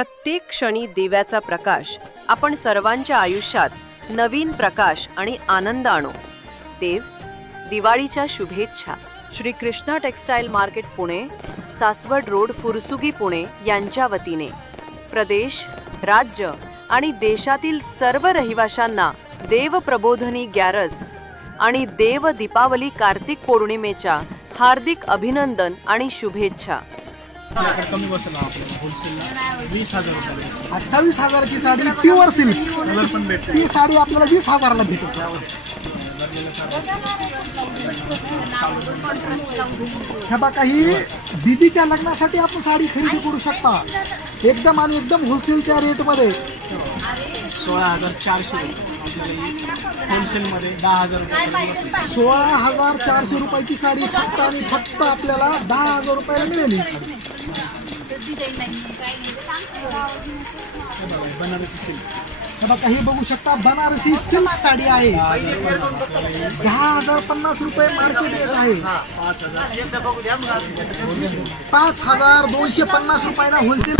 प्रत्येक क्षणी दिव्याचा प्रकाश आपण सर्वांच्या आयुष्यात नवीन प्रकाश आणि आनंद आणो। देव, दिवाळीच्या शुभेच्छा। Shri Krishna textile market Pune, Saswad road, Phursungi, Pune यांच्या वतीने प्रदेश, राज्य आणि देशातील सर्व रहिवाशांना देव प्रबोधनी ग्यारस आणि देव दीपावली कार्तिक पौर्णिमेच्या हार्दिक अभिनंदन आणि शुभेच्छा। कमी बसला आपल्याला होलसेलला 20,000 रुपये। 28,000 ची साडी प्युअर सिल्क कलर पण भेटते। ही साडी आपल्याला 20,000 ला भेटते। हे बघा, ही दीदीच्या लग्नासाठी आपण साडी खरेदी करू शकता एकदम आणि एकदम होलसेलच्या रेट मध्ये। 16,400 होलसेल मध्ये 10,000 रुपये। 16,400 रुपयाची साडी फक्त आणि फक्त आपल्याला 10,000 रुपयाला मिळेल। बनारसी सिल्क, हे बघा, हे बघू शकता बनारसी सिल्क साडी आहे। 10,050 रुपये मार्केट रेट आहे। 5,250 रुपयाला होलसेल।